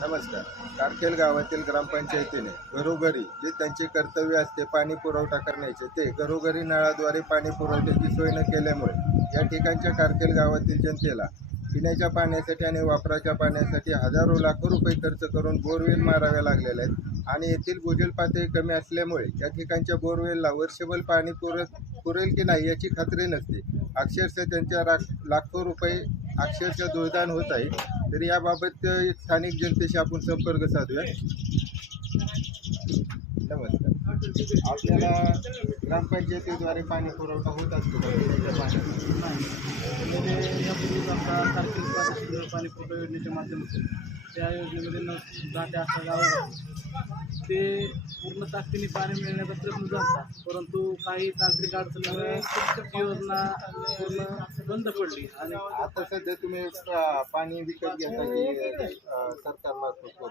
नमस्कार. कारखेल गावातील ग्रामपंचायतीने घरोघरी जे त्यांचे कर्तव्य असते पाणी पुरवठा करण्याचे ते घरोघरी नळाद्वारे पाणी पुरवठ्याची सोय न केल्यामुळे या ठिकाणच्या कारखेल गावातील जनतेला पिण्याच्या पाण्यासाठी आणि वापराच्या पाण्यासाठी हजारो लाखो रुपये खर्च करून बोरवेल माराव्या लागलेल्या आहेत. आणि येथील भूजल पातळी कमी असल्यामुळे या ठिकाणच्या बोरवेलला वर्षभर पाणी पुरत पुरेल की नाही याची खात्री नसते. अक्षरशः त्यांच्या रा लाखो रुपये अक्षरशः दुर्दान होत आहे. तर याबाबत एक स्थानिक जनतेशी आपण संपर्क साधूया. नमस्कार. आपल्याला ग्रामपंचायतीद्वारे पाणी पुरवठा होत असतो. का यापूर्वीच आमचा कारखान्यात पाणी पुरवठा योजनेच्या माध्यमातून त्या योजनेमध्ये न दहा ते अकरा गावं ते पूर्ण ताकदीने पाणी मिळण्याचा प्रयत्न झाला परंतु काही तांत्रिक अडचणीमुळे योजना पूर्ण बंद पडली. आणि आता सध्या तुम्ही पाणी विकत घेता की सरकारमार्फत?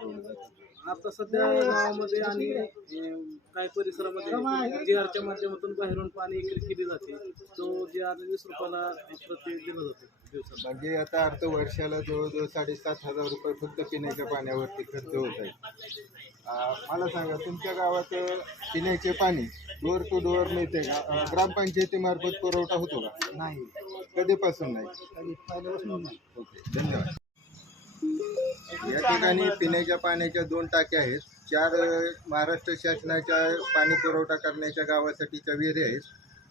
आता सध्या गावामध्ये आणि काही परिसरामध्ये जी आरच्या माध्यमातून बाहेरून पाणी विक्री केली जाते. तो जी आर वीस रुपयाला प्रति दिला जातो. म्हणजे आता अर्ध वर्षाला जवळजवळ साडेसात हजार रुपये फक्त पिण्याच्या पाण्यावरती खर्च होत आहे. मला सांगा तुमच्या गावात पिण्याचे पाणी डोअर टू डोअर मिळते का? ग्रामपंचायतीमार्फत पुरवठा होतो का? नाही. कधीपासून नाही? ओके धन्यवाद. या ठिकाणी पिण्याच्या पाण्याच्या दोन टाक्या आहेत. चार महाराष्ट्र शासनाच्या पाणी पुरवठा करण्याच्या गावासाठीच्या विहिरी आहेत.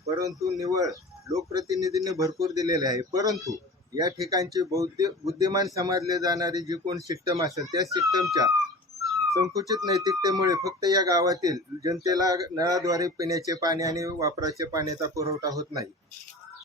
परंतु निवळ लोकप्रतिनिधींनी भरपूर दिलेले आहे. परंतु या ठिकाणचे बौद्ध बुद्धिमान समजले जाणारी जी कोण सिस्टम असेल त्या सिस्टमच्या संकुचित नैतिकतेमुळे फक्त या गावातील जनतेला नळाद्वारे पिण्याचे पाणी आणि वापराचे पाण्याचा पुरवठा होत नाही.